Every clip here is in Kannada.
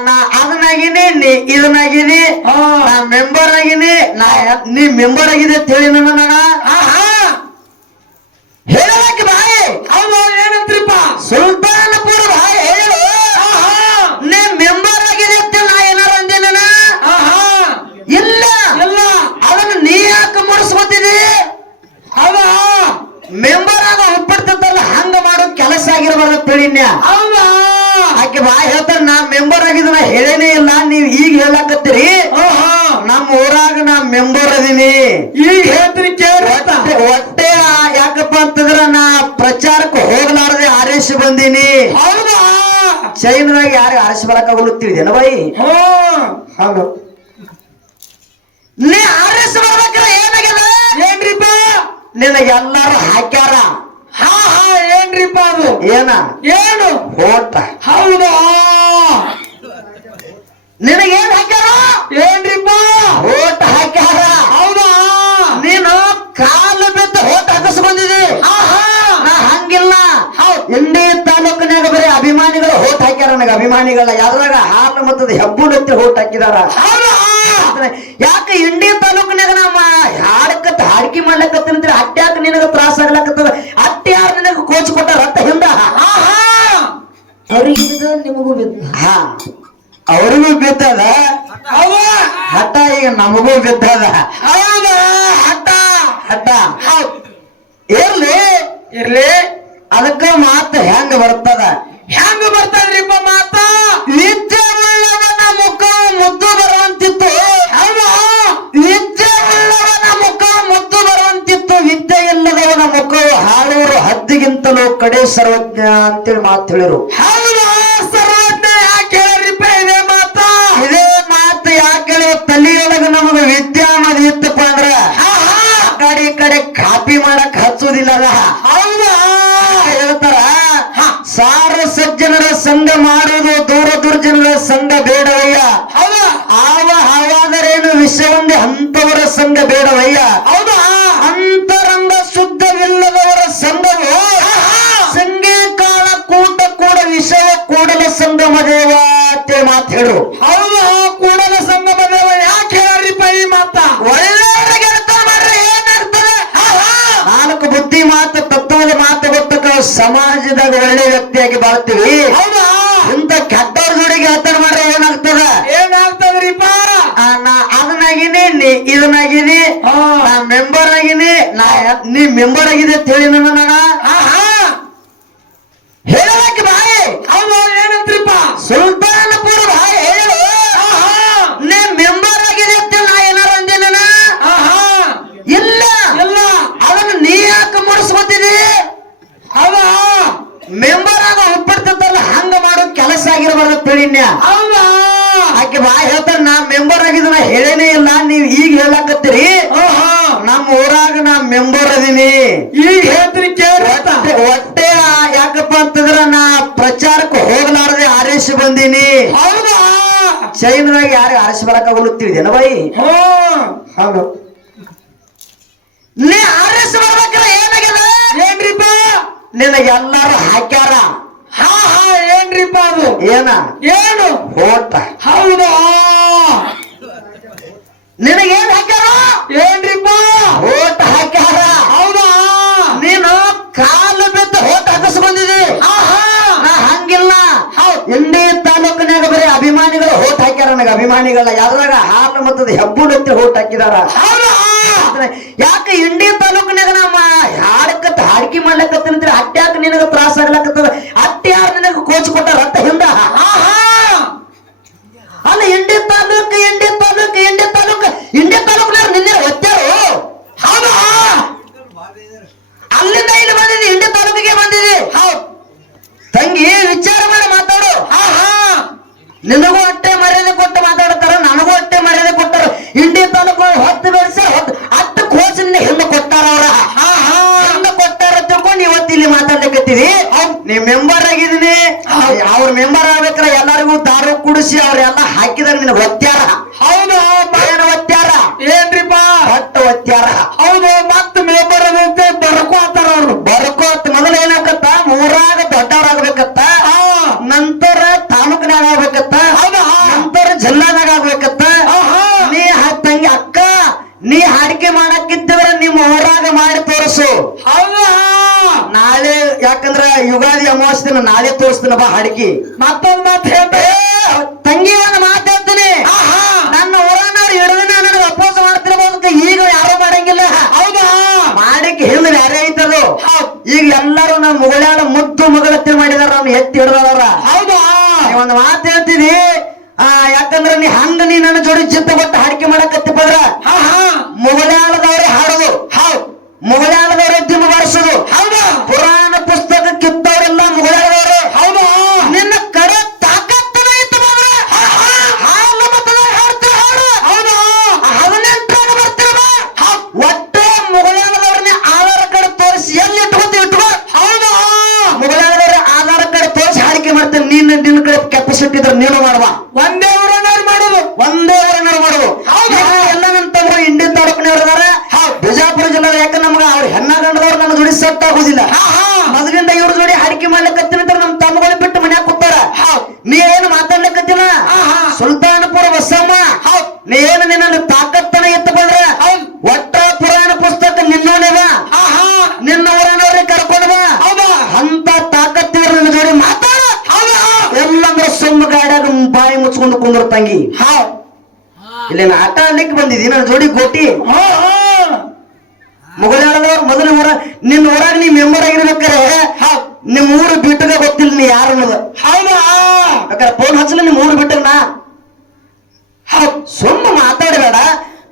ನಾ ಅದನ್ನಾಗಿನಿ ನೀ ಇದನ್ನಾಗಿನಿ. ನಾ ಮೆಂಬರ್ ಆಗಿನಿ ನಾ ನೀ ಮೆಂಬರ್ ಆಗಿದೆ ಅಂತ ಹೇಳಿ ನನ್ನ ನಾನ ಆಹಾ ಹೇಳಕ್ಕೆ ಬಾಯಿ ಹೌದು ಏನಂತ್ರಿಪ್ಪ ಸುಲ್ತಾನಪುರ ಬಾಯಿ ಹೇಳು ಆಹಾ ನೀ ಮೆಂಬರ್ ಆಗಿದೆ ಅಂತ ನಾ ಏನಾರ ಅಂದೆ ನಾನ ಆಹಾ ಇಲ್ಲ ಎಲ್ಲ ಅದನ್ನ ನೀ ಯಾಕೆ ಮುಡಿಸ್ಕೊತಿದಿ ಹೌದಾ ಮೆಂಬರ್ ಆಗ ಒಪ್ಪಿಡ್ತಲ್ಲ ಹಂಗ ಮಾಡೋ ಕೆಲಸ ಆಗಿರಬಾರ್ದು ತಿಳಿನ್ಯ ಹೌದಾ ಆಕೆ ಬಾ ಹೇಳ್ತಾನ ನಾ ಮೆಂಬರ್ ಆಗಿದ್ದು ನಾ ಹೇಳೇನೇ ಇಲ್ಲ ನೀವ್ ಈಗ ಹೇಳಕತ್ತೀರಿ ಆಹಾ ನಮ್ಮ ಊರಾಗ ನಾ ಮೆಂಬರ್ ಈ ಕೇಳ್ರತ್ತ ಹೊಟ್ಟೆ ಯಾಕಪ್ಪ ಅಂತಂದ್ರ ನಾ ಪ್ರಚಾರಕ್ಕೆ ಹೋಗ್ಲಾರ್ದೆ ಆರಿಸಿ ಬಂದೀನಿ. ಹೌದಾ? ಚೈನದಾಗ ಯಾರು ಆರಿಸಿ ಬರಕ ತಿಳಿದೇನ ಬಾಯಿ ಹೋ ಹೌದು. ನೀ ಆರಿಸಿ ಬರ್ಬೇಕ್ರ ಏನಾಗ್ಯದ? ಏನ್ರಿಪ್ಪ? ನಿನಗೆ ಎಲ್ಲಾರು ಹಾಕ್ಯಾರ. ಹಾ ಹಾ ಏನ್ರಿಪ್ಪ ಅದು? ಏನ? ಏನು? ಹೋಟ ಹೌದಾ? ನಿನಗೇನ್ ಹಾಕ್ಯಾರ? ಏನ್ರಿಪ್ಪ? ಓಟ್ ಹಾಕ್ಯಾರ. ಹೌದಾ? ನೀನು ಕಾಲು ಬಿದ್ದು ಓಟ್ ಹಾಕಿಸ್ಕೊಂಡಿದಿ. ನಾ ಹಂಗಿಲ್ಲ. ಇಂಡಿ ತಾಲೂಕಿನಾಗ ಬರೀ ಅಭಿಮಾನಿಗಳು ಓಟ್ ಹಾಕ್ಯಾರ ನನಗೆ. ಅಭಿಮಾನಿಗಳ ಯಾರಾಗ ಹಾಲು ಮತ್ತದ ಹೆಬ್ಬುಡತ್ತಿ ಓಟ್ ಹಾಕಿದಾರ. ಹೌದಾ? ಯಾಕೆ ಇಂಡಿ ತಾಲೂಕಿನಾಗ ನಮ್ಮ ಹಾಡಕತ್ತ ಹಾಡ್ಕಿ ಮಾಡ್ಲಕತ್ತಂತ್ರಿ ಅಟ್ಯಾಕ ನಿನಗ ತ್ರಾಸ ಆಗ್ಲಕತ್ತದ? ಅಟ್ಟ ಯಾರು ನಿನಗ ಕೋಚ್ ಕೊಟ್ಟಾರ? ಅಟ್ಟ ಹಿಂದ. ಅವ್ರಿಗೆ ನಿಮಗೂ ಹಾ. ಅವ್ರಿಗೂ ಬಿದ್ದದ? ಅವ ಹಠ ಈಗ ನಮಗೂ ಬಿದ್ದದ. ಹೌದಾ ಹಠ. ಹಠ. ಇರ್ಲಿ. ಇರ್ಲಿ. ಅದಕ್ಕ ಮಾತ ಹೆಂಗ ಬರ್ತದ? ಹೆಂಗ ಬರ್ತದ್ರಿಪ್ಪ ಮಾತ? ವಿದ್ಯೆ ಉಳ್ಳವನ ಮುಖ ಮುದ್ದು ಬರುವಂತಿತ್ತು. ಹೌದಾ. ವಿದ್ಯೆ ಉಳ್ಳವನ ಮುಖ ಮುದ್ದು ಬರುವಂತಿತ್ತು. ವಿದ್ಯೆ ಇಲ್ಲದವನ ಮುಖವು ಹಾಳೂರು ಹದ್ದಿಗಿಂತಲೂ ಕಡೆ ಸರ್ವಜ್ಞ ಅಂತೇಳಿ ಮಾತು ಹೇಳಿರು. ಅಂತ ಮಾತು ಹೇಳು ಹೌದು ಕೂಡಲ ಸಂಗಮ ದೇವ ಯಾಕೆ ಹೇಳ್ರಿಪ್ಪ ಈ ಮಾತ? ಒಳ್ಳೆಯವರಿಗೆ ಅರ್ಥ ಮಾಡ್ರೆ ಏನಾಗ್ತದೆ ನಾಲ್ಕು ಬುದ್ಧಿ ಮಾತು ತತ್ವದ ಮಾತು ಗೊತ್ತಕ ಸಮಾಜದಾಗ ಒಳ್ಳೆ ವ್ಯಕ್ತಿಯಾಗಿ ಬರ್ತೀವಿ ಹೌದಾ? ಅಂತ ಕೆಟ್ಟವ್ರ ಜೋಡಿಗೆ ಅರ್ಥ ಮಾಡ್ರೆ ಏನಾಗ್ತದ? ಏನಾಗ್ತದ್ರಿಪ್ಪ ನಾ ಅದನ್ನಾಗಿನಿ ನೀ ಇದನ್ನಾಗಿನಿ. ನಾ ಮೆಂಬರ್ ಆಗಿನಿ ನಾ ನೀ ಮೆಂಬರ್ ಆಗಿದೆ ಅಂತ ಹೇಳಿ ನನ್ನ ನಾನ ಆಹಾ ಹೇಳಕ್ಕೆ ಬಾಯಿ ಹೌದು ಏನಂತ್ರಿಪ್ಪ ಸುಲ್ತಾನಪುರ ಬಾಯಿ ಹೇಳು ಆಹಾ ನೀ ಮೆಂಬರ್ ಆಗಿದೆ ಅಂತ ನಾ ಏನಾರ ಅಂದೆ ನಾನ ಆಹಾ ಇಲ್ಲ ಎಲ್ಲ ಅದನ್ನ ನೀ ಯಾಕೆ ಮುಡಿಸ್ಕೊತಿದಿ ಹೌದಾ ಮೆಂಬರ್ ಆಗ ಒಪ್ಪಿಡ್ತಲ್ಲ ಹಂಗ ಮಾಡೋ ಕೆಲಸ ಆಗಿರಬಾರ್ದು ತಿಳಿನ್ಯ ಹೌದಾ ಆಕೆ ಬಾ ಹೇಳ್ತಾನ ನಾ ಮೆಂಬರ್ ಆಗಿದ್ದು ನಾ ಹೇಳೇನೇ ಇಲ್ಲ ನೀವ್ ಈಗ ಹೇಳಕತ್ತೀರಿ ಆಹಾ ನಮ್ಮ ಊರಾಗ ನಾ ಮೆಂಬರ್ ಹೇಳ್ತೀನಿ ಕೇಳ್ರತ್ತ ಹೊಟ್ಟೆ ಯಾಕಪ್ಪ ಅಂತಂದ್ರ ನಾ ಪ್ರಚಾರಕ್ಕೆ ಹೋಗ್ಲಾರ್ದೆ ಆರಿಸಿ ಬಂದೀನಿ. ಹೌದಾ? ಚೈನದಾಗ ಯಾರು ಆರಿಸಿ ಬರಕಾಗಲು ತಿಳಿದೇನ ಬೈ? ಹೌದು. ನೀ ಆರಿಸಿ ಬರ್ಬೇಕ್ರ ಏನಾಗ್ಯದ? ಏನ್ರಿಪ್ಪ? ನಿನ್ನ ಎಲ್ಲಾರು ಹಾಕ್ಯಾರ. ಹಾ ಹಾ ಏನ್ರಿಪ್ಪ ಅದು? ಏನ? ಏನು? ಹೋಟ ಹೌದಾ? ನಿನಗೇನ್ ಹಾಕ್ಯಾರ? ಏನ್ರಿಪ್ಪ? ಓಟ್ ಹಾಕ್ಯಾರ. ಹೌದಾ ನೀನು ಕಾಲು ಬಿದ್ದು ನಾ ಹಂಗಿಲ್ಲ. ಇಂಡಿ ತಾಲೂಕಿನಾಗ ಬರೀ ಅಭಿಮಾನಿಗಳು ಹೋಟ್ ಹಾಕ್ಯಾರ. ನನಗೆ ಅಭಿಮಾನಿಗಳ ಯಾರಾಗ ಹಾಲು ಮತ್ತದ ಹೆಬ್ಬುಡತ್ತಿ ಹೋಟ್ ಹಾಕಿದಾರ. ಯಾಕೆ ಇಂಡಿ ತಾಲೂಕಿನಾಗ ನಮ್ಮ ಹಾಡಕತ್ತ ಹಾಡ್ಕಿ ಮಾಡ್ಲಕತ್ತಂತ್ರಿ ಅಟ್ಯಾಕ ನಿನಗ ತ್ರಾಸ ಆಗ್ಲಕತ್ತದ ಆಗಿದೀನಿ ಅವ್ರ ಮೆಂಬರ್ ಆಗ್ಬೇಕಾರ ಎಲ್ಲರಿಗೂ ದಾರು ಕುಡಿಸಿ ಅವ್ರೆಲ್ಲ ಹಾಕಿದಾರ ನಿನ್ ಹೊತ್ತಾರ ಹೌದು ಬಾಯನ ಒತ್ತ್ಯಾರ ಏನ್ರಿಪ್ಪ ಹೊಟ್ಟು ಒತ್ತ್ಯಾರ ಹೌದು ಮತ್ತ ಮೇಂಬರ್ ಅದಂತೆ ಬರ್ಕೋತಾರ ಅವ್ರು ಬರ್ಕೋತ್ ಮೊದಲು ಏನಾಗತ್ತ ಊರಾಗ ದೊಡ್ಡವರಾಗ್ಬೇಕತ್ತ ಹಾ ನಂತರ ತಾಲೂಕಿನಾಗ ಆಗ್ಬೇಕತ್ತ ಹೌದಾ ಜಿಲ್ಲಾದಾಗ ಆಗ್ಬೇಕತ್ತ ಆಹಾ. ನೀ ಹ- ತಂಗಿ ಅಕ್ಕ ನೀ ಹಾಡಿಕೆ ಮಾಡಕ್ಕಿದ್ದವ್ರ ನಿಮ್ಮ ಊರಾಗ ಮಾಡಿ ತೋರಿಸು ಹೌದಾ ನಾಳೆ ಯಾಕಂದ್ರ ಯುಗಾದಿ ಅಮಾವಾಸ್ಯ ದಿನ ನಾಳೆ ತೋರಿಸ್ತೀನಿ ಬಾ ಹಾಡಿಕೆ. ಮತ್ತೊಂದ್ ಮಾತು ಹೇಳ್ತೆ ತಂಗಿ ಒಂದು ಮಾತಾಡ್ತೀನಿ ಆಹಾ ನನ್ನ ಊರನವ್ರು ಹಿಡಿದು ನನಗೆ ಅಪೋಸ್ ಮಾಡ್ತಿರ್ಬೋದು ಈಗ ಯಾರು ಮಾಡಂಗಿಲ್ಲ ಹೌದಾ ಮಾಡಿಕ್ಕೆ ಹಿಂದೆ ಬೇರೆ ಐತದು ಹೌದ್. ಈಗ ಎಲ್ಲರೂ ನಮ್ಮ ಮುಗಳಾಡ ಮುದ್ದು ಮಗಳತ್ತಿನ ಮಾಡಿದಾರ ಅವ್ನು ಎತ್ತಿ ಹಿಡ್ದಾರ ಹೌದಾ ಒಂದು ಮಾತು ಹೇಳ್ತೀನಿ ಆ ಯಾಕಂದ್ರೆ ನೀ ಹಂಗ ನೀ ನನ್ನ ಜೋಡಿ ಚಿತ್ತ ಕೊಟ್ಟು ಹಾಡಿಕೆ ಮಾಡಕತ್ತಿಪ್ಪದ್ರ ಆಹಾ ಮುಗಳಾಳದವ್ರೆ ಹಾಡೋದು ಹೌದ್ ಮುಗಳಾಳದವ್ರೆ ದಿನ ಬಾರಿಸೋದು ಹೌದಾ ಪುರಾಣ ಪುಸ್ತಕ ಕಿತ್ತವರೆಲ್ಲ ಮುಗಳಾಳದವರು ಹೌದಾ ನಿನ್ನ ಕಡೆ ತಾಕತ್ತನ ಇತ್ತು ಬಂದ್ರೆ ಹಾಲು ಮತದ ಹಾಡ್ತೀರ ಹಾಡು ಹೌದಾ ಹದಿನೆಂಟಾಗ ಬರ್ತೀರ ಬಾ ಒಟ್ಟೆ ಮುಗಳಾಳದವ್ರನ್ನ ಆಧಾರ ಕಾರ್ಡ್ ತೋರಿಸಿ ಎಲ್ಲಿ ಇಟ್ಕೊತೀವಿ ಇಟ್ಕೋ ಹೌದಾ ಮುಗಳಾಳದವ್ರ ಆಧಾರ ಕಾರ್ಡ್ ತೋರಿಸಿ ಹಾಡಿಕೆ ಮಾಡ್ತೇನೆ ನೀನು ನಿನ್ನ ಇದ್ರೆ ನೀನು ಮಾಡುವ ಒಂದೇ ಊರನ್ನಾರು ಮಾಡುದು. ಒಂದೇ ಊರನ್ನಾರು ಮಾಡುದು. ಎಲ್ಲ ನನ್ನ ಇಂಡಿಯನ್ ತಾಲೂಕಿನವ್ರು ಇದಾರೆ. ಬಿಜಾಪುರ ಜಿಲ್ಲೆ ಯಾಕೆ ನಮ್ಗೆ ಅವ್ರ ಹೆಣ್ಣ ಗಂಡದವ್ರು ನನ್ನ ಜೋಡಿ ಸತ್ತ ಆಗುದಿಲ್ಲ ಆಹಾ ಮೊದಲಿಂದ ಇವ್ರ ಜೋಡಿ ಹಾಡಿಕೆ ಮಾಡ್ಲಿಕ್ಕತ್ತಿನ ನಮ್ಮ ತಮ್ಮಗಳು ಬಿಟ್ಟು ಮನ್ಯಾಗ ಕೂತಾರ ಹೌದ್. ನೀ ಏನು ಮಾತಾಡ್ಲಿಕ್ಕತ್ತಿನ ಆಹಾ. ಸುಲ್ತಾನಪುರ ಬಸಮ್ಮ ಹೌದ್. ನೀ ಏನು ನಿನ್ನ ತಾಕತ್ತನ ಎತ್ತು ಬಂದ್ರೆ ಹೌದ್. ಒಟ್ಟ ಪುರಾಣ ಪುಸ್ತಕ ನಿನ್ನೋನೇ ಬಾ ಆಹಾ ನಿನ್ನ ಊರಿನವ್ರಿಗೆ ಕರ್ಕೊಂಡು ಬಾ ಹೌದಾ ಅಂತ ತಾಕತ್ತಿವ್ರ ನನ್ನ ಜೋಡಿ ಮಾತಾಡ ಹೌದಾ ಎಲ್ಲಂದ್ರೆ ಗಾಡ್ಯಾಗ ಬಾಯಿ ಮುಚ್ಕೊಂಡು ಕುಂದ್ರ ತಂಗಿ. ಹೌದ್ ಇಲ್ಲಿ ನಾ ಆಟ ಆಡ್ಲಿಕ್ಕೆ ಬಂದಿದ್ದೀನಿ ನನ್ನ ಜೋಡಿ ಗೋಟಿ? ಹಾ ಹಾ. ಮುಗಳಾಡದವ್ರು ಮೊದಲು ಊರ ನಿನ್ನ ಊರಾಗ ನೀ ಮೆಂಬರ್ ಆಗಿರ್ಬೇಕಾರೆ. ಹೌದ್ ನಿಮ್ ಊರು ಬಿಟ್ಟಗ ಗೊತ್ತಿಲ್ಲ ನೀ ಯಾರು ಅನ್ನೋದು. ಹೌದಾ? ಬೇಕಾದ್ರೆ ಫೋನ್ ಹಚ್ಚಲ ನಿಮ್ ಊರು ಬಿಟ್ಟಗ ನಾ. ಹೌದ್. ಸುಮ್ಮ ಮಾತಾಡಬೇಡ.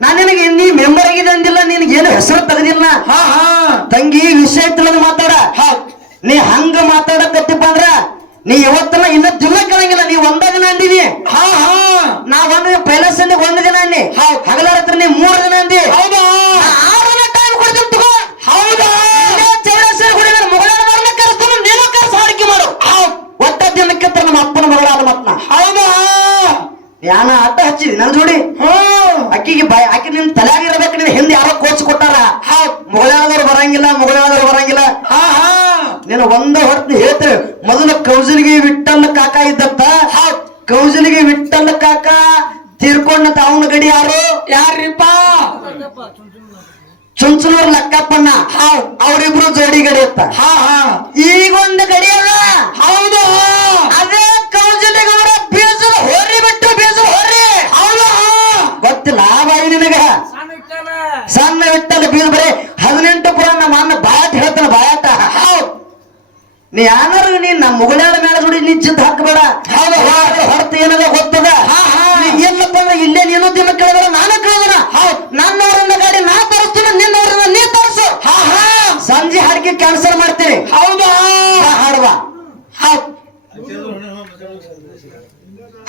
ನಾ ನಿನಗೆ ನೀ ಮೆಂಬರ್ ಆಗಿದೆ ಅಂದಿಲ್ಲ ನಿನಗೆ ಏನು ಹೆಸರು ತೆಗೆದಿಲ್ಲ ಹಾ ಹಾ. ತಂಗಿ ವಿಷಯ ತಿಳಿದು ಮಾತಾಡ. ಹೌದ್. ನೀ ಹಂಗ ಮಾತಾಡಕತ್ತಿಪ್ಪ ಅಂದ್ರ ನೀ ಇವತ್ತನ ಇನ್ನ ದಿನ ಕೇಳಂಗಿಲ್ಲ ನೀ ಒಂದೇ ದಿನ ಅಂದಿನಿ. ಹಾ ಹಾ. ನಾ ಒಂದು ಪೈಲಸ್ ಒಂದ್ ದಿನ ಅಂದಿ ಹಗಲ ಹಗಲಾರತ್ರ ನೀ ಮೂರ್ ದಿನ ಅಂದಿ ಹೌದಾ ನಾ ಆರು ದಿನ ಟೈಮ್ ಕೊಡ್ತೀನಿ ತಗೋ ಹೌದಾ ಇಲ್ಲೇ ಚೌಡೇಶ್ವರಿ ಗುಡಿ ಮೇಲೆ ಮುಗಳಾಡದವ್ರನ್ನ ಕರೆಸ್ತಾನೆ, ನೀನು ಕರೆಸಿ ಹಾಡಿಕೆ ಮಾಡು ಒಟ್ಟ ದಿನಕ್ಕಿಂತ ನಮ್ಮ ಅಪ್ಪನ ಮಗಳಾದ ಮತ್ನ ಹೌದಾ ಯಾನ ಆಟ ಹಚ್ಚಿದಿ ನನ್ನ ಜೋಡಿ ಹ್ಮ್ ಅಕ್ಕಿಗೆ ಬಾಯ್ ಆಕಿ ನಿನ್ ತಲೆಯಾಗಿರ್ಬೇಕು ನಿನ್ ಹಿಂದೆ ಯಾರೋ ಕೋಚ್ ಕೊಟ್ಟಾರ ಮುಗಳಾದವ್ರು ಬರಂಗಿಲ್ಲ ಮುಗಳಾದವ್ರು ಬರಂಗಿಲ್ಲ ಹಾ ಹಾ ನೀನು ಒಂದ ಹೊತ್ತು ಹೇಳ್ತೇವೆ ಮೊದಲು ಕೌಜಲಿಗೆ ವಿಠಲ್ಲ ಕಾಕ ಇದ್ದತ್ತ ಕೌಜಲಿಗೆ ವಿಠಲ್ಲ ಕಾಕ ತೀರ್ಕೊಂಡ ಅವನ ಗಡಿ ಯಾರು ಯಾರಿಪ್ಪ ಚುಂಚನೂರ್ ಲಕ್ಕಪ್ಪಣ್ಣ. ಅವರಿಬ್ರು ಜೋಡಿ ಗಡಿ ಇತ್ತ ಹಾ ಹಾ. ಈಗ ಒಂದು ಗಡಿ ಅದ ಹೌದಾ ಅದೇ ಕೌಜಲಿಗೆ ಅವರ ಬೀಜದ ಹೊರಿ ಬಿಟ್ಟು ಬೀಜ ಹೊರಿ ಹೌದಾ ಗೊತ್ತಿಲ್ಲ ಬಾಯಿ ನಿನಗ. ಸಣ್ಣ ವಿಟ್ಟಲ್ಲ ಬೀಜ ಬರೀ ಹದಿನೆಂಟು ಪುರ ನಮ್ಮ ಅಣ್ಣ ಬಾಯಾಟ ಹೇಳ್ತಾನ ಬಾಯಾಟ ಹೌದ್. ನೀ ಯಾರು ನೀ ನಮ್ಮ ಮುಗಳಾಳ ಮೇಲೆ ನೋಡಿ ನೀ ಜಿದ್ದು ಹಾಕಬೇಡ. ಹೊರತು ಏನದ ಗೊತ್ತದ? ಹಾ, ಹಾ. ನೀ ಎಲ್ಲಪ್ಪ ಇಲ್ಲೇ ನೀನು ದಿನ ಕೇಳಿದ್ರ ನಾನು ಕೇಳಿದ್ರ ಹೌದ್ ನನ್ನವರನ್ನ ಗಾಡಿ ನಾ ತರಿಸ್ತೀನಿ ನಿನ್ನವರನ್ನ ನೀ ತರಿಸು ಹಾ ಹಾ ಸಂಜೆ ಹಾಡಿಕೆ ಕ್ಯಾನ್ಸಲ್ ಮಾಡ್ತೀನಿ ಹೌದಾ ಬಾ, ಹಾಡುವ ಹೌದ್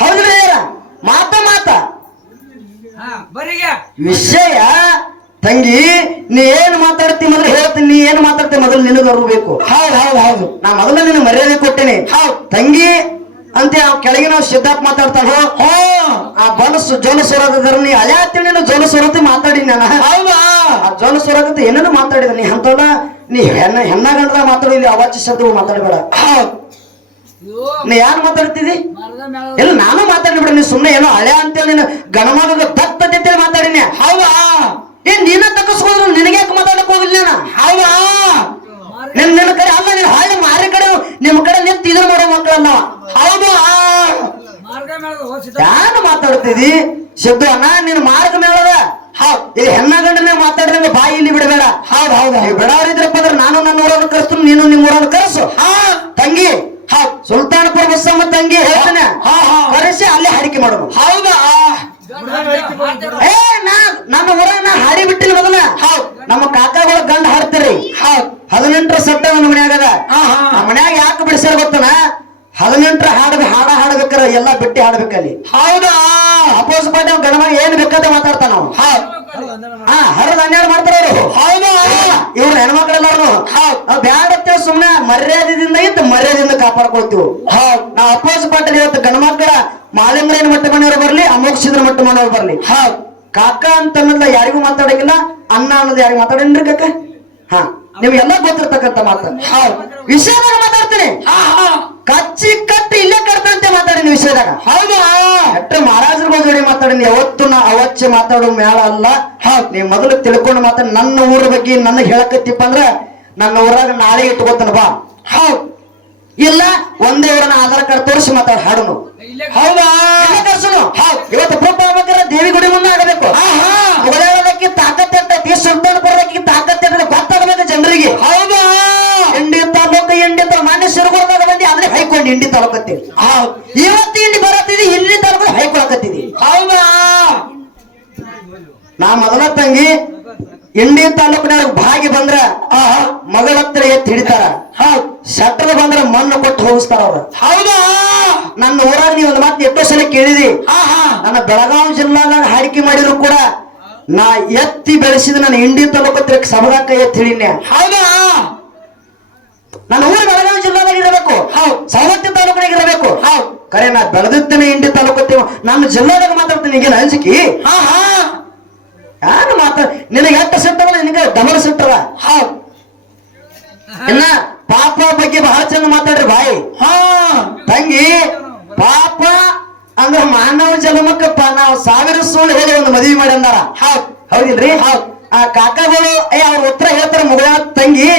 ಹೌದ್ರಿ ಮಾತ ಮಾತ. ವಿಷಯ ತಂಗಿ ನೀ ಏನ್ ಮಾತಾಡ್ತಿ ಮೊದಲು ಹೇಳ್ತೀನಿ ನೀ ಏನ್ ಮಾತಾಡ್ತಿ ಮೊದಲು ನಿನಗೆ ಅರ್ಬೇಕು ಹೌದ್ ಹೌದ್ ಹೌದು. ನಾ ಮೊದಲು ನಿನ್ನ ಮರ್ಯಾದೆ ಕೊಟ್ಟೇನೆ. ಹೌದು. ತಂಗಿ ಅಂತ ಆ ಕೆಳಗಿನ ಸಿದ್ಧಾರ್ಥ ಮಾತಾಡ್ತಾನೋ ಹೋ ಆ ಬಲಸು ಜೋನ ಸೊರಗದ್ರ ನೀ ನೀನು ಜೋನ ಸ್ವರತಿ ಮಾತಾಡಿ ನಾನು? ಹೌದಾ ಆ ಜೋನ ಸೊರಗತ್ತ ಏನೇನು ಮಾತಾಡಿದ ನೀ? ಅಂತವಲ್ಲ ನೀ ಹೆಣ್ಣ ಹೆಣ್ಣ ಗಂಡದ ಮಾತಾಡಿ ಅವಾಚ್ಯ ಶಬ್ದಗಳು ಮಾತಾಡಬೇಡ. ಹೌದ್. ನೀ ಯಾರು ಮಾತಾಡ್ತಿದಿ? ಎಲ್ಲ ಮೇಲೆ ಇಲ್ಲ ನಾನು ನೀನು ನೀ ಸುಮ್ಮನೆ ಏನೋ ಹಳೆ ಅಂತೇಳಿ ನೀನು ಗಣಮಾನದ ದತ್ತ ಮಾತಾಡಿನ ಹೌದಾ? ಏನ್ ನೀನ ತಗಸ್ಕೋದ್ರು ನಿನಗೆ ಯಾಕೆ ಮಾತಾಡಕ್ ಹೋಗಿಲ್ಲ ನಾನು? ಹೌದಾ? ನಿನ್ ನಿನ್ನ ಕಡೆ ಅಲ್ಲ ನೀನ್ ಹಾಳೆ ಮಾರಿ ಕಡೆ ನಿಮ್ ಕಡೆ ನಿಂತ ಇದನ್ನ ಮಾಡೋ ಮಕ್ಕಳನ್ನ ಹೌದು? ಯಾರು ಮಾತಾಡ್ತಿದಿ? ಶಬ್ದ ಅಣ್ಣ ನಿನ್ ಮಾರ್ಗ ಮೇಳದ ಹೌದ್. ಇಲ್ಲಿ ಹೆಣ್ಣ ಗಂಡನೇ ಮಾತಾಡಿದಂಗ ಬಾಯಿ ಇಲ್ಲಿ ಬಿಡಬೇಡ. ಹೌದ್ ಹೌದ್ ಬಿಡವ್ರಿದ್ರಪ್ಪ ಅಂದ್ರೆ ನಾನು ನನ್ನ ಊರನ್ನು ಕರೆಸ್ತೀನಿ ನೀನು ನಿಮ್ಮ ಊರನ್ನು ಕರೆಸು. ಹಾ. ತಂಗಿ. ಸುಲ್ತಾನಪುರ ಬಸ್ಸಮ್ಮ ತಂಗಿ ಹೇಳ್ತಾನೆ. ಕರೆಸಿ ಅಲ್ಲೇ ಹರಿಕೆ ಮಾಡೋದು ಹೌದಾ? ಏ ನಾ ನನ್ನ ಊರ ನಾ ಹಾಡಿ ಬಿಟ್ಟಿಲ್ಲ ಮೊದಲ. ನಮ್ಮ ಕಾಕಾಗಳ ಗಂಡ ಹಾಡ್ತೀರಿ. ಹೌದ್ ಹದಿನೆಂಟರ ಸಟ್ಟ ನನ್ನ ಮನ್ಯಾಗದ ಮನ್ಯಾಗ ಯಾಕೆ ಬಿಡಿಸ್ಯಾರ ಗೊತ್ತನ? ಹದಿನೆಂಟರ ಹಾಡ ಹಾಡ ಹಾಡ್ಬೇಕಾರ ಎಲ್ಲಾ ಬಿಟ್ಟಿ ಹಾಡ್ಬೇಕಲ್ಲಿ. ಹೌದಾ? ಅಪೋಸ್ ಅವ್ನ ಗಣಮ ಏನ್ ಬೇಕಾದ ಮಾತಾಡ್ತಾನ ನಾವು ಹೌದ್ ಹಾ ಹರಿದ ಹನ್ನೆರಡು ಮಾಡ್ತಾರ ಹೌದಾ. ಇವ್ರ ಹೆಣ್ಮಕ್ಳೆಲ್ಲಾರು ಹೌದ್ ನಾವ್ ಬ್ಯಾಡ ಅಂತೇಳಿ ಸುಮ್ನೆ ಮರ್ಯಾದೆದಿಂದ ಇದ್ದು ಮರ್ಯಾದೆಯಿಂದ ಕಾಪಾಡ್ಕೊಳ್ತೀವಿ. ಹೌದು. ನಾವ್ ಅಪೋಸ್ ಪಾಟಲ್ಲಿ ಇವತ್ತು ಗಣಮಕ್ಕಳ ಮಾಲಿಂಗ್ರೇನ್ ಮಟ್ಟ ಮನೆಯವರು ಬರ್ಲಿ ಅಮೋಕ್ಷಿದ್ರ ಮಟ್ಟ ಮನೆಯವರು ಬರ್ಲಿ. ಹೌದು. ಕಾಕ ಅಂತ ಯಾರಿಗೂ ಮಾತಾಡಂಗಿಲ್ಲ ಅನ್ನ ಅನ್ನೋದು ಯಾರಿಗೂ ಮಾತಾಡೇನ್ರಿ ಕಾಕ? ಹಾ ನಿಮ್ಗೆಲ್ಲ ಗೊತ್ತಿರ್ತಕ್ಕಂಥ ಮಾತು. ಹೌದು. ವಿಷಯದಾಗ ಮಾತಾಡ್ತೀನಿ. ಹಾ ಹಾ. ಕಚ್ಚಿ ಕಟ್ಟಿ ಇಲ್ಲೇ ಕಟ್ತಂತೆ ಮಾತಾಡಿನ ವಿಷಯದಾಗ. ಹೌದಾ. ಅಟ್ಟ ಮಹಾರಾಜರುಗಳ ಜೋಡಿ ಮಾತಾಡಿನಿ. ಯಾವತ್ತು ನಾ ಅವಚ್ಚ ಮಾತಾಡೋ ಮೇಳ ಅಲ್ಲ. ಹೌದ್ ನೀ ಮೊದಲು ತಿಳ್ಕೊಂಡು ಮಾತಾಡ ನನ್ನ ಊರ ಬಗ್ಗೆ ನನ್ನ ಹೇಳಕತ್ತಿಪ್ಪ ಅಂದ್ರ ನನ್ನ ಊರಾಗ ನಾಳೆ ಇಟ್ಕೋತಾನ ಬಾ. ಹೌದ್ ಇಲ್ಲ ಒಂದೇ ಊರನ್ನ ಆಧಾರ್ ಕಾರ್ಡ್ ತೋರಿಸಿ ಮಾತಾಡ ಹಾಡುನು ಹೌದಾ? ಇವತ್ತು ಪ್ರೂಫ್ ದೇವಿ ಗುಡಿ ಮುಂದೆ ಆಗಬೇಕು. ತಾಕತ್ತೆ ಅಂತ ಸುಲ್ತಾನ್ ಇರ್ತೈತಿ ತಾಕತ್ತೆ ಗೊತ್ತಾಗಬೇಕು ಜನರಿಗೆ. ಹೌದಾ? ತಾಲೂಕು ಇಂಡಿ ಮನೆ ಮಾನ್ಯ ಸಿರುಗುಳದಾಗ ಬಂದು ಅಂದ್ರೆ ಹೈಕೊಂಡು ತಾಲೂಕತ್ತಿ ಆ ಇವತ್ತು ಹಿಂಡಿ ಬರತ್ತಿದಿ ಇಲ್ಲಿ ತಾಲೂಕು ಹೈಕೊಳಕತ್ತಿದಿ ಹೌದಾ? ನಾ ಮೊದಲ ತಂಗಿ ಇಂಡಿ ತಾಲೂಕಿನಾಗ ಭಾಗಿ ಬಂದ್ರ ಆ ಮಗಳ ಹತ್ರ ಎತ್ತಿ ಹಿಡಿತಾರ. ಶಟ್ರ ಬಂದ್ರ ಮಣ್ಣು ಕೊಟ್ಟು ಹೋಗಿಸ್ತಾರ ಅವ್ರ. ಹೌದಾ? ನನ್ನ ಊರಾಗ ನೀವು ಒಂದು ಮಾತು ಎಷ್ಟೋ ಸಲ ಕೇಳಿದಿ. ಆಹಾ ನನ್ನ ಬೆಳಗಾವಿ ಜಿಲ್ಲಾದಾಗ ಹಾಡಿಕೆ ಮಾಡಿದ್ರು ಕೂಡ ನಾ ಎತ್ತಿ ಬೆಳೆಸಿದ ನನ್ನ ಇಂಡಿ ತಾಲೂಕು ಹತ್ರ ಎತ್ತಿ ಹಿಡಿನ್ಯ ಹೌದಾ? ನನ್ನ ಊರು ಬೆಳಗಾವಿ ಜಿಲ್ಲಾದಾಗ ಇರಬೇಕು. ಹೌದು. ಸವದತ್ತಿ ತಾಲೂಕಿನಾಗ ಇರಬೇಕು. ಹೌದು. ಕರೆ ನಾ ಬೆಳೆದಿದ್ದೇನೆ ಇಂಡಿ ತಾಲೂಕು ನಾನು ನನ್ನ ಜಿಲ್ಲಾದಾಗ ಮಾತಾಡ್ತೀನಿ ಈಗೇನು ಹಂಚಿಕಿ ಹಾ ಯಾರು ಮಾತಾಡ ನಿನಗೆ ಎಷ್ಟು ಸಿಟ್ಟವಲ್ಲ ನಿನಗೆ ಡಬಲ್ ಸಿಟ್ಟವ? ಹೌದು. ಇನ್ನ ಪಾಪ ಬಗ್ಗೆ ಬಹಳ ಚಂದ ಮಾತಾಡ್ರಿ ಬಾಯಿ. ಹಾ. ತಂಗಿ ಪಾಪ ಅಂದ್ರ ಮಾನವ ಜನ್ಮಕ್ಕಪ್ಪ ನಾವು ಸಾವಿರ ಸುಳ್ಳು ಹೇಳಿ ಒಂದು ಮದುವೆ ಮಾಡಿ ಅಂದಾರ ಹೌದ್. ಹೌದಿಲ್ರಿ? ಹೌದ್. ಆ ಕಾಕಾಗಳು ಏ ಅವ್ರ ಉತ್ತರ ಹೇಳ್ತಾರ ಮುಗಿದ ತಂಗಿ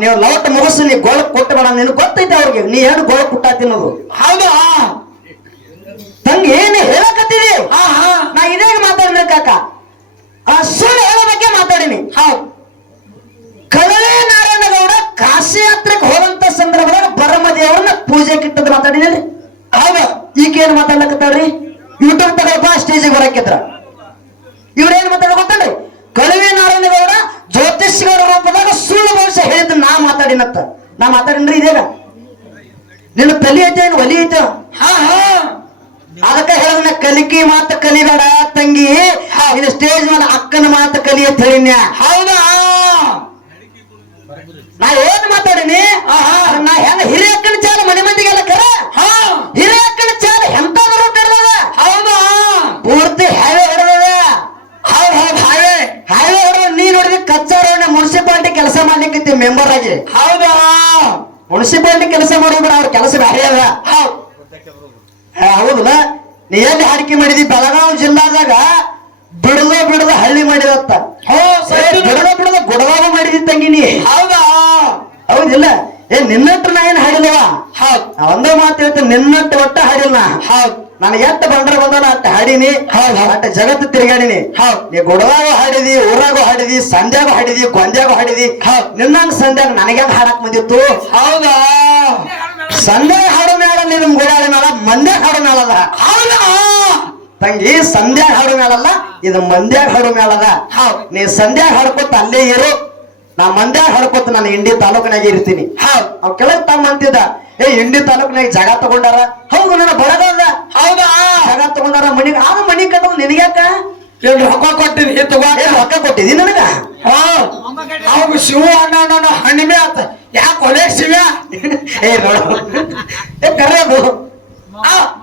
ನೀವು ಲವಟ್ ಮುಗಿಸ್ ನೀ ಗೋಳ ಕೊಟ್ಟು ಬೇಡ ನಿನ್ ಗೊತ್ತೈತೆ ಅವ್ರಿಗೆ. ನೀ ಏನು ಗೋಳ ಕುಟ್ಟ ತಿನ್ನೋದು ಹೌದಾ ತಂಗಿ ಏನ್ ಹೇಳಕತ್ತಿದಿ ನಾ ಇದಾಗ ಮಾತಾಡಿದ್ರೆ ಕಾಕ. ಆ ಸುಳ್ಳು ಹೇಳೋ ಬಗ್ಗೆ ಮಾತಾಡಿನಿ. ಹೌದು ಕಳವೆ ನಾರಾಯಣಗೌಡ ಕಾಶಿ ಯಾತ್ರೆಗೆ ಹೋದಂತ ಸಂದರ್ಭದಾಗ ಬರಮ ದೇವರನ್ನ ಪೂಜೆ ಕಿಟ್ಟದ್ ಮಾತಾಡಿನಿ ಹೌದು. ಈಗೇನ್ ಮಾತಾಡ್ಲಕತ್ತಾಳ್ರಿ? ಯೂಟ್ಯೂಬ್ ತಗೊಳಪ್ಪ ಸ್ಟೇಜಿಗೆ ಬರಕಿದ್ರ ಇವ್ರೇನ್ ಮಾತಾಡ ಗೊತ್ತಲ್ರಿ ಕಳವೆ ನಾರಾಯಣಗೌಡ ಜ್ಯೋತಿಷ್ಯಗಳ ರೂಪದಾಗ ಸುಳ್ಳು ಭವಿಷ್ಯ ಹೇಳಿದ್ ನಾ ಮಾತಾಡಿನತ್ತ ನಾ ಮಾತಾಡಿನ್ರಿ ಇದೇಗ. ನಿನ್ನ ತಲಿ ಐತೆ ಏನು ಒಲಿ ಐತ. ಹಾ ಹಾ. ಅದಕ್ಕೆ ಹೇಳದ ಕಲಿಕೆ ಮಾತ ಕಲಿಬೇಡ ತಂಗಿ. ಇದು ಸ್ಟೇಜ್ ಮೇಲೆ ಅಕ್ಕನ ಮಾತು ಕಲಿ ಅಂತ ಹೇಳಿನ್ಯ ಹೌದಾ? ನಾ ಏನ್ ಮಾತಾಡಿನಿ. ನಾ ಹೆಂಗ ಹಿರಿಯಕ್ಕನ ಚಾಲ ಮನೆ ಮಂದಿಗೆಲ್ಲ ಕರ ಹಾ ಹಿರಿಯಕ್ಕನ ಚಾಲ ಎಂತ ರೂಟ್ ಹಿಡ್ದದ ಹೌದಾ ಪೂರ್ತಿ ಹೈವೇ ಹಿಡ್ದದ ಹೌದ್ ಹೌದ್ ಹಾವೇ ಹೈವೇ ಹಿಡ್ದ ನೀ ನೋಡಿದ್ರೆ ಕಚ್ಚಾ ರೋಡ್ ಮುನ್ಸಿಪಾಲಿಟಿ ಕೆಲಸ ಮಾಡ್ಲಿಕ್ಕೆ ಮೆಂಬರ್ ಆಗಿ. ಹೌದಾ? ಮುನ್ಸಿಪಾಲಿಟಿ ಕೆಲಸ ಮಾಡೋದ್ರ ಅವ್ರ ಕೆಲಸ ಬೇರೆ ಅದ. ಹೌದಲ್ಲ? ನೀ ಎಲ್ಲಿ ಹಾಡಿಕೆ ಮಾಡಿದಿ? ಬೆಳಗಾವಿ ಜಿಲ್ಲಾದಾಗ ಬಿಡದ ಬಿಡದ ಹಳ್ಳಿ ಮಾಡಿದತ್ತ. ಬಿಡದ ಬಿಡದ ಗುಡದಾಗ ಮಾಡಿದಿ ತಂಗಿ ನೀ? ಹೌದಾ? ಹೌದಿಲ್ಲ? ಏ ನಿನ್ನಟ್ಟು ನಾ ಏನ್ ಹಾಡಿಲ್ವಾ ಹೌದ್. ಒಂದೇ ಮಾತು ಹೇಳ್ತೇನೆ ನಿನ್ನಟ್ಟು ಒಟ್ಟ ಹಾಡಿಲ್ಲ ಹೌದ್. ನನಗೆ ಎತ್ತ ಬಂಡ್ರ ಬಂದಾನ ಅಂತ ಹಾಡಿನಿ. ಅಟ್ಟ ಜಗತ್ತು ತಿರುಗಾಡಿನಿ. ಹೌದ್. ನೀ ಗುಡದಾಗ ಹಾಡಿದಿ ಊರಾಗ ಹಾಡಿದಿ ಸಂಧ್ಯಾಗೂ ಹಾಡಿದಿ ಗೊಂದ್ಯಾಗೂ ಹಾಡಿದಿ. ನಿನ್ನ ಸಂಧ್ಯಾಗ ನನಗೆ ಹಾಡಕ್ ಬಂದಿತ್ತು? ಹೌದಾ? ಸಂಧ್ಯಾಗ ಹಾಡು ಮೇಳ ನಿನ್ ಗುಡಾಳಿ ಮೇಳ ಮಂದ್ಯಾಗ ಹಾಡು ಮೇಳದ ಹೌದಾ? ತಂಗಿ ಸಂಧ್ಯಾ ಹಾಡು ಮೇಳಲ್ಲ ಇದು ಮಂದ್ಯಾಗ ಹಾಡು ಮೇಳದ ನೀ ಸಂಧ್ಯಾ ಹಾಡ್ಕೊತ ಅಲ್ಲೇ ಇರು. ನಾ ಮಂದ್ಯಾಗ ಹಾಡ್ಕೊತ ನಾನು ಇಂಡಿ ತಾಲೂಕಿನಾಗ ಇರ್ತೀನಿ. ಹೌದ್. ಅವ್ ಕೆಳಗ್ ತಮ್ಮ ಅಂತಿದ್ದ ಏ ಇಂಡಿ ತಾಲೂಕಿನಾಗ ಜಾಗ ತಗೊಂಡಾರ? ಹೌದು ನನ್ನ ಬಡಗದ ಹೌದಾ? ಜಾಗ ತಗೊಂಡಾರ ಮನಿ ಆ ಮನಿ ಕಟ್ಟ ನಿನಗ್ಯಾಕ? ರೊಕ್ಕ ಕೊಟ್ಟಿನಿ ತಗೋ ರೊಕ್ಕ ಕೊಟ್ಟಿದಿ ನನಗ? ಅವಾಗ ಶಿವ ಅಣ್ಣ ನನ್ನ ಹಣ್ಣಿಮೆ ಆತ. ಯಾಕೆ ಒಲೆ ಶಿವ ಏ ನೋಡ. ಏ ಕರೆ ಅದು.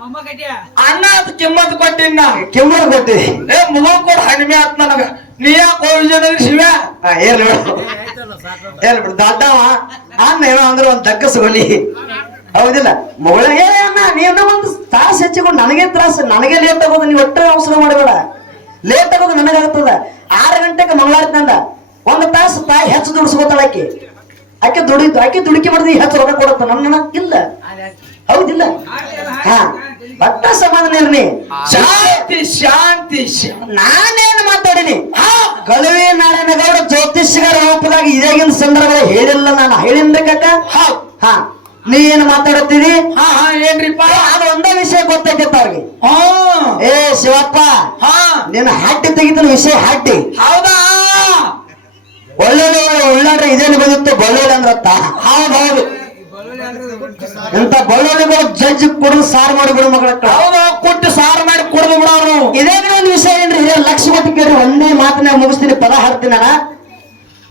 ಮಮ್ಮ ಕಟ್ಯ ಅಣ್ಣ ಅದ್ ಕಿಮ್ಮತ್ ಕೊಟ್ಟಿನ ಕೆಮ್ಮದ್ ಕೊಟ್ಟಿ? ಏ ಮುಗ ಕೊಡ ಹಣಿಮೆ ಆತ್ ನನಗ. ನೀ ಯಾಕೆ ಹೋಗಿದ್ದ ಶಿವ? ಆ, ಏನ್ ನೋಡು. ಏನ್ ಬಿಡು ದೊಡ್ಡವ. ಅನ್ನ ಏನೋ ಅಂದ್ರೆ ಒಂದ್ ದಕ್ಕಸ್ಕೊಲಿ ಹೌದಿಲ್ಲ? ಮಗಳಿಗೆ ಅಣ್ಣ ನೀನು ಒಂದು ತಾಸು ಹೆಚ್ಚಿಕೊಂಡು ನನಗೆ ತ್ರಾಸ ನನಗೆ ಲೇಟ್ ಆಗೋದು ನೀವು ಒಟ್ಟೆ ಅವಸರ ಮಾಡಬೇಡ. ಲೇಟ್ ಆಗೋದು ನನಗಾಗ್ತದ. ಆರು ಗಂಟೆಗೆ ಮಂಗಳಾರತಿ ನಂದ. ಒಂದು ತಾಸು ತಾಯಿ ಹೆಚ್ಚು ದುಡಿಸ್ಕೊತಾಳ ಆಕಿ. ಆಕೆ ದುಡಿದು ಆಕೆ ದುಡುಕಿ ಮಾಡಿದ್ರೆ ಹೆಚ್ಚು ರೊಕ್ಕ ಕೊಡತ್ತ ನನ್ನ ಇಲ್ಲ. ಹೌದಿಲ್ಲ? ಹಾ. ಬಟ್ಟ ಸಮಾಧಾನ ಇರ್ನಿ ಶಾಂತಿ ಶಾಂತಿ ನಾನೇನು ಮಾತಾಡಿನಿ? ನಾರಾಯಣ ಗೌಡ ಜ್ಯೋತಿಷ್ಯರ ರೂಪದಾಗ ಇದಾಗಿನ ಸಂದರ್ಭದಲ್ಲಿ ಹೇಳಿಲ್ಲ ನಾನು. ಹೇಳಿನ್ಬೇಕಕ್ಕ ಕಾಕ? ಹಾ. ನೀ ಏನ್ ಮಾತಾಡತ್ತೀರಿ? ಹಾ ಹಾ ಏನ್ರಿಪ್ಪ ಅದು ಒಂದೇ ವಿಷಯ ಗೊತ್ತಾಗತ್ತ ಅವ್ರಿಗೆ ಏ ಶಿವಪ್ಪ. ಹಾ. ನಿನ್ನ ಹಟ್ಟಿ ತೆಗಿತನ ವಿಷಯ ಹಟ್ಟಿ. ಹೌದಾ? ಒಳ್ಳೆ ಉಳ್ಳಾಡ್ರೆ ಇದೇನು ಬಂದಿತ್ತು? ಬಳ್ಳೊಳ್ಳೆ ಅಂದ್ರತ್ತ? ಹೌದು ಹೌದು. ಇಂತ ಬಳ್ಳೊಳ್ಳಿಗಳು ಜಡ್ಜ್ ಕುಡಿದು ಸಾರು ಮಾಡಿ ಬಿಡು ಮಗಳ. ಹೌದಾ ಕೊಟ್ಟು ಸಾರು ಮಾಡಿ ಕುಡ್ದು ಬಿಡೋರು ಇದೇ ಒಂದು ವಿಷಯ ಏನ್ರಿ ಇದೇ ಲಕ್ಷ ಕೊಟ್ಟು ಕೇಳಿ ಒಂದೇ ಮಾತನ್ನ ಮುಗಿಸ್ತೀನಿ ಪದ ಹಾಡ್ತೀನಲ್ಲ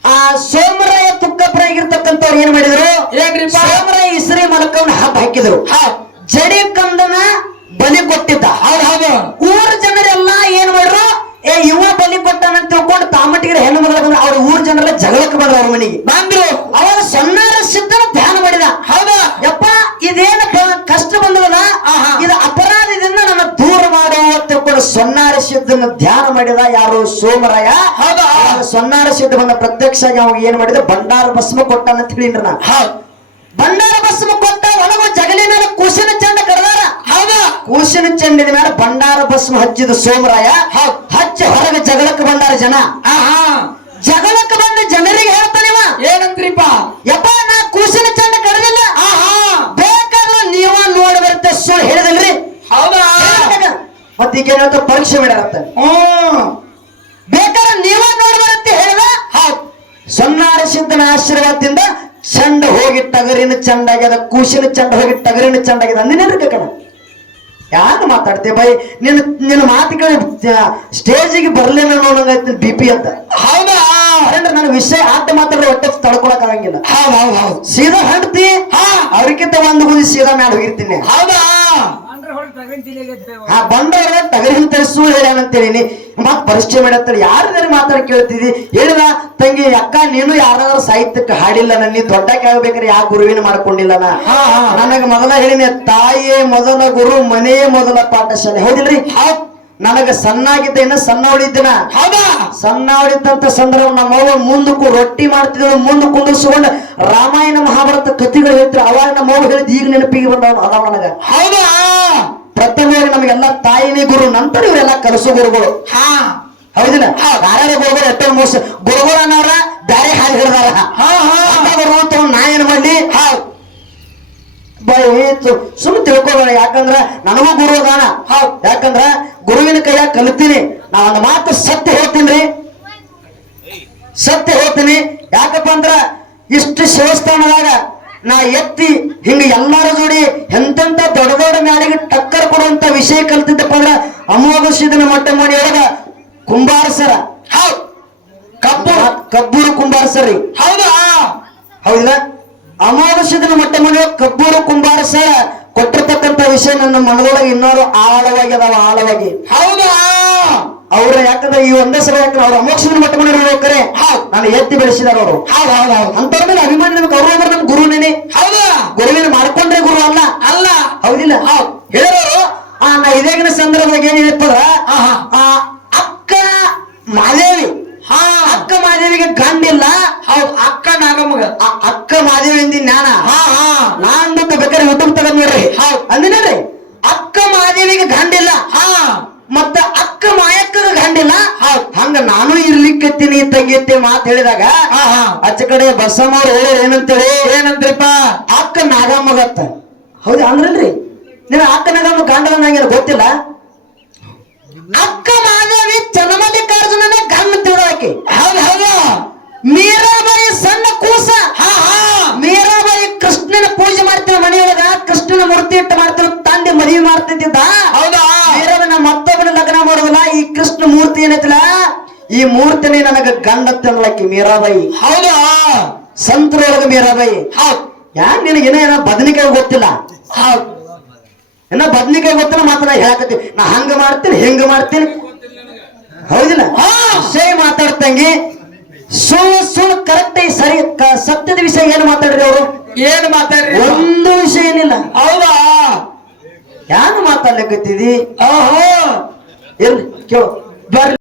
ಆ ಸೋಮರಾಯ ತುಕ್ಕಪ್ಪರಾಗಿರ್ತಕ್ಕಂಥವ್ರು ಏನ್ ಮಾಡಿದ್ರು? ಸೋಮರಾಯ ಇಸ್ರಿ ಮಲಕವನ್ನ ಹಬ್ಬ ಹಾಕಿದ್ರು ಜಡಿ ಕಂದನ ಬಲಿ ಕೊಟ್ಟಿದ್ದ ಹೌದು ಹೌದು ಊರ ಜನರೆಲ್ಲ ಏನ್ ಮಾಡ್ರು ಏ ಇವ ಬಲಿ ಕೊಟ್ಟಾನಂತ ತಿಳ್ಕೊಂಡು ತಾಮಟ್ಟಿಗೆ ಹೆಣ್ಣು ಮಗಳ ಬಂದ್ರೆ ಅವ್ರ ಊರ್ ಜನರೆಲ್ಲ ಜಗಳಕ್ಕೆ ಬಂದ್ರು ಅವ್ರ ಮನೆಗೆ ಬಂದ್ರು ಅವಾಗ ಸಣ್ಣರ ಸಿದ್ಧನ ಧ್ಯಾನ ಮಾಡಿದ ಹೌದಾ ಯಪ್ಪ ಇದೇನಪ್ಪ ಕಷ್ಟ ಬಂದವಲ್ಲ ಆಹಾ. ಇದು ಅಪರಾಧದಿಂದ ನನ್ನ ದೂರ ಸೊನ್ನಾರ ಸಿದ್ಧನ ಧ್ಯಾನ ಮಾಡಿದ ಯಾರು ಸೋಮರಾಯ? ಸೊನ್ನಾರ ಸಿದ್ಧ ಬಂದ ಪ್ರತ್ಯಕ್ಷ ಆಗಿ ಅವಾಗ ಏನ್ ಮಾಡಿದ ಭಂಡಾರ ಭಸ್ಮ ಕೊಟ್ಟ ಅಂತ ಹೇಳಿನ್ರಿ ನಾ. ಭಂಡಾರ ಭಸ್ಮ ಕೊಟ್ಟ ಒಳಗ ಜಗಲಿ ಮೇಲೆ ಕೂಸಿನ ಚಂಡ ಕರೆದಾರ ಹೌದಾ. ಕೂಸಿನ ಚಂಡಿನ ಮೇಲೆ ಭಂಡಾರ ಭಸ್ಮ ಹಚ್ಚಿದ ಸೋಮರಾಯ. ಹಚ್ಚಿ ಹೊರಗೆ ಜಗಳಕ್ಕೆ ಬಂದಾರ ಜನ. ಜಗಳಕ್ಕೆ ಬಂದ ಜನರಿಗೆ ಹೇಳ್ತಾನಿವ ಏನಂತ್ರಿಪ್ಪ ಯಪ್ಪ ನಾ ಕೂಸಿನ ಚಂಡ ಕರೆದಿಲ್ಲ ಬೇಕಾದ್ರೂ ಬೇಕಾದ್ರೆ ನೀವ ನೋಡಿ ಬರುತ್ತೆ ಸುಳ್ಳು ಹೇಳಿದಲ್ರಿ. ಹೌದಾ? ಮತ್ತೆ ಈಗ ಏನ್ ಹೇಳ್ತಾ ಪರೀಕ್ಷೆ ಮಾಡ್ಯಾರಂತ ಹ್ಮ್. ಬೇಕಾದ್ರೆ ನೀವ ನೋಡಿ ಬರುತ್ತೆ ಹೇಳಿದ ಹೌದ್. ಸೊನ್ನಾರ ಸಿದ್ಧನ ಆಶೀರ್ವಾದದಿಂದ ಚಂಡ ಹೋಗಿ ಟಗರಿನ ಚಂಡಾಗ್ಯದ ಕೂಸಿನ ಚಂಡ ಹೋಗಿ ಟಗರಿನ ಚಂಡ ಅಂದ್ರೆ ಅಂದಿನೇನ್ರಿ ಕಣ ಯಾಕೆ ಮಾತಾಡ್ತೀಯ? ಬೈ ನಿನ್ನ ನಿನ್ನ ಮಾತುಗಳು ಸ್ಟೇಜಿಗೆ ಬರ್ಲಿಲ್ಲ ನೋಡಂಗೈತಿ ಬಿ ಪಿ ಅಂತ. ಹೌದಾ? ಅಂದ್ರೆ ನನ್ನ ವಿಷಯ ಆತ ಮಾತಾಡ್ರೆ ಹೊಟ್ಟೆ ತಡ್ಕೊಳಕ್ ಆಗಂಗಿಲ್ಲ. ಹೌದ್ ಹೌದ್ ಹೌದ್. ಸೀದಾ ಹಂಡ್ತಿ ಹಾ. ಅವ್ರಿಗಿಂತ ಒಂದು ಬುದ್ಧಿ ಸೀದಾ ಮ್ಯಾಲ ಹೋಗಿರ್ತೀನಿ. ಹೌದಾ ಅಂದ್ರೆ ಹೊಳ್ ತಗೊಂಡ್ ತಿಳಿಯಗತ್ತೇವ ಆ ಬಂದವ್ರ ತಗರಿಂತ ಸುಳ್ಳು ಹೇಳ್ಯಾನಂತೇಳಿನಿ ಮತ್ ಪರಿಚಯ ಮಾಡತ್ತೇಳಿ ಯಾರದಾರ ಮಾತಾಡಿ ಕೇಳ್ತಿದಿ? ಹೇಳಿದ ತಂಗಿ ಅಕ್ಕ ನೀನು ಯಾರಾದ್ರೂ ಸಾಹಿತ್ಯಕ್ಕೆ ಹಾಡಿಲ್ಲ ನನ್ನ ನೀ ದೊಡ್ಡ ಕೇಳ್ಬೇಕಾರೆ ಯಾವ ಗುರುವಿನ ಮಾಡ್ಕೊಂಡಿಲ್ಲ ನಾ? ಹಾ, ಹಾ. ನನಗ ಮೊದಲ ಹೇಳಿನ ತಾಯಿಯೇ ಮೊದಲ ಗುರು ಮನೆಯೇ ಮೊದಲ ಪಾಠಶಾಲೆ. ಹೌದಿಲ್ರಿ? ಹೌದ್. ನನಗ ಸಣ್ಣಾಗಿದ್ದ ಇನ್ನ ಸಣ್ಣ ಹೊಡಿದ್ದಿನ ಹೌದಾ? ಸಣ್ಣ ಹೊಡಿದ್ದಂತ ಸಂದರ್ಭ ನಮ್ಮ ಅವ್ವ ಮುಂದಕ್ಕೂ ರೊಟ್ಟಿ ಮಾಡ್ತಿದ್ರು ಮುಂದೆ ಕುಂದಿರ್ಸ್ಕೊಂಡು ರಾಮಾಯಣ ಮಹಾಭಾರತ ಕಥೆಗಳು ಹೇಳ್ತಾರೆ ಅವಾಗ ನಮ್ಮ ಅವ್ವ ಹೇಳಿದ್ ಈಗ ನೆನಪಿಗೆ ಬಂದವ ಅದಾವ ನನಗ. ಹೌದಾ? ನಮಗೆಲ್ಲ ತಾಯಿನೇ ಗುರು ನಂತರ ಇವರೆಲ್ಲ ಕಲಸು ಗುರುಗಳು. ಹಾ. ಹೌದಿಲ್ಲ? ಯಾರ್ಯಾರ ಗುರುಗಳು ಎಷ್ಟೋ ಮೋಸ ಗುರುಗಳು ಅನ್ನೋರ ಹಾಗೆ ಹಿಡ್ದಾರ ಹಾ ಹಾ. ಅಂತ ಗುರು ಅಂತ ಅವ್ನ್ ನಾ ಏನ್ ಮಾಡ್ಲಿ? ಹೌದ್ ಸುಮ್ ತಿಳ್ಕೊಬೇಡ ಯಾಕಂದ್ರ ನನಗೂ ಗುರು ಅದಾನ. ಹೌದ್ ಯಾಕಂದ್ರ ಗುರುವಿನ ಕೈಯಾಗ ಕಲಿತೀನಿ. ನಾ ಒಂದು ಮಾತು ಸತ್ಯ ಹೇಳ್ತೀನಿ ಸತ್ಯ ಹೇಳ್ತೀನಿ. ಯಾಕಪ್ಪ ಅಂದ್ರ ಇಷ್ಟು ಶಿವಸ್ಥಾನದಾಗ ನಾ ಎತ್ತಿ ಹಿಂಗ ಎಲ್ಲಾರ ಜೋಡಿ ಎಂತೆಂತ ದೊಡ್ಡ ದೊಡ್ಡ ಮ್ಯಾಲಿಗೆ ಟಕ್ಕರ್ ಕೊಡುವಂತ ವಿಷಯ ಕಲ್ತಿದ್ದಪ್ಪ ಅಂದ್ರ ಅಮೋಘ ಸಿದ್ಧನ ಮಟ್ಟ ಮಾಡಿ ಒಳಗ ಕುಂಬಾರ ಸರ. ಹೌದ್. ಕಬ್ಬು ಕಬ್ಬೂರು ಕುಂಬಾರ ಸರಿ ಹೌದಾ ಹೌದಿಲ್ಲ ಅಮೋಘ ಸಿದ್ಧನ ಮಟ್ಟ ಮಾಡಿ ಕಬ್ಬೂರು ಕುಂಬಾರ ಸರ ಕೊಟ್ಟಿರ್ತಕ್ಕಂಥ ವಿಷಯ ನನ್ನ ಮನದೊಳಗೆ ಇನ್ನೋರು ಆಳವಾಗಿ ಅದಾವ ಆಳವಾಗಿ. ಹೌದಾ ಅವ್ರ ಯಾಕಂದ್ರೆ ಈ ಒಂದೇ ಸಲ ಯಾಕಂದ್ರೆ ಅವ್ರ ಅಮೋಕ್ಷನ ಮಟ್ಟ ಮಾಡಿರ್ಬೇಕಾರೆ ನಾನು ಎತ್ತಿ ಬೆಳೆಸಿದಾರ ಅವರು. ಹೌದು ಹೌದ್ ಹೌದು. ಅಂತವ್ರ ಮೇಲೆ ಅಭಿಮಾನಿ ನಮ್ಗೆ ಗೌರವ ಅಂದ್ರೆ ನಮ್ ಗುರುನೇನೆ ಹೌದಾ. ಗುರುವಿನ ಮಾಡ್ಕೊಂಡ್ರೆ ಗುರು ಅಲ್ಲ. ಅಲ್ಲ. ಹೌದಿಲ್ಲ. ಹೇಳೋರು ಆ ನಾ ಇದೇಗಿನ ಸಂದರ್ಭದಾಗ ಏನ್. ಆ ಅಕ್ಕ ಮಾದೇವಿ. ಹಾ. ಅಕ್ಕ ಮಾದೇವಿಗೆ ಗಂಡಿಲ್ಲ ಹೌದ್ ಅಕ್ಕ ನಾಗಮ್ಮಗ ಆ ಅಕ್ಕ ಮಾದೇವಿ ಎಂದಿ ಜ್ಞಾನ ಹಾ ಹಾ. ನಾನ್ ಮತ್ತೆ ಬೇಕಾದ್ರೆ ಯೂಟ್ಯೂಬ್ ತಗೊಂಡ್ರಿ ಹೌದ್. ಅಂದಿನ ಅಕ್ಕ ಮಾದೇವಿಗೆ ಗಂಡಿಲ್ಲ ಹಾ ಮತ್ತ ಅಕ್ಕ ಮಾಯಕ್ಕಗ ಗಂಡಿಲ್ಲ ಹೌದ್ ಹಂಗ ನಾನು ಇರ್ಲಿಕ್ಕತ್ತೀನಿ ತಂಗಿತ್ತೆ ಮಾತು ಹೇಳಿದಾಗ ಅಚ್ಚ ಕಡೆ ಬಸಮ್ಮವ್ರು ಏನಂತೇಳಿ? ಏನಂದ್ರಿಪ್ಪ? ಅಕ್ಕ ನಾಗಮ್ಮಗತ್ತ ಹೌದು ಅಂದ್ರಲ್ರಿ? ನೀನು ಅಕ್ಕ ನಾಗಮ್ಮ ಗಂಡದ ನಂಗೆ ಗೊತ್ತಿಲ್ಲ? ಅಕ್ಕ ಮಾದೇವಿ ಚನ್ನಮಲ್ಲಿಕಾರ್ಜುನನೇ ಗಂಡ ತಿಳಾಕಿ ಹೌದು ಹೌದು. ಮೀರಾಬಾಯಿ ಸಣ್ಣ ಕೂಸ. ಮೀರಾಬಾಯಿ ಕೃಷ್ಣನ ಪೂಜೆ ಮಾಡ್ತಿರ ಮನೆಯೊಳಗ ಕೃಷ್ಣನ ಮೂರ್ತಿ ಇಟ್ಟು ಮಾಡ್ತಿರ ತಂದೆ ಮದುವೆ ಮಾಡ್ತಿದ್ದ. ಹೌದಾ? ಮೀರಾಬನ ಮತ್ತೊಬ್ಬನ ಲಗ್ನ ಮಾಡೋದಿಲ್ಲ ಈ ಕೃಷ್ಣ ಮೂರ್ತಿ ಏನೈತಿಲ್ಲ? ಈ ಮೂರ್ತಿನಿ ನನಗ ಗಂಡ ತಿನ್ನಲಕ್ಕಿ ಮೀರಾಬಾಯಿ. ಹೌದಾ? ಸಂತರೊಳಗ ಮೀರಾಬಾಯಿ. ಹೌದ್. ಯಾಕೆ ನಿನಗೆ ಏನೋ ಏನೋ ಬದನಿಕಾಯಿ ಗೊತ್ತಿಲ್ಲ? ಹೌದ್. ಏನೋ ಬದನಿಕಾಯಿ ಗೊತ್ತಿಲ್ಲ ಮಾತ್ರ ನಾ ಹೇಳಕತ್ತೀನಿ ನಾ ಹಂಗ ಮಾಡ್ತೀನಿ ಹೆಂಗ ಮಾಡ್ತೀನಿ. ಹೌದಿಲ್ಲ? ಸೇ ಸೈ ಮಾತಾಡ್ತಂಗಿ. ಸುಳ್ಳು ಸುಳ್ಳು ಕರೆಕ್ಟ್ ಸರಿ ಸತ್ಯದ ವಿಷಯ ಏನು ಮಾತಾಡ್ರಿ ಅವರು? ಏನ್ ಮಾತಾಡ್ರಿ? ಒಂದು ವಿಷಯ ಏನಿಲ್ಲ. ಹೌದಾ? ಯಾರು ಮಾತಾಡ್ಲಿಕ್ಕತ್ತಿದಿ ಓಹೋ. ಇರ್ಲಿ ಕೇಳು. ಬರ್ರಿ.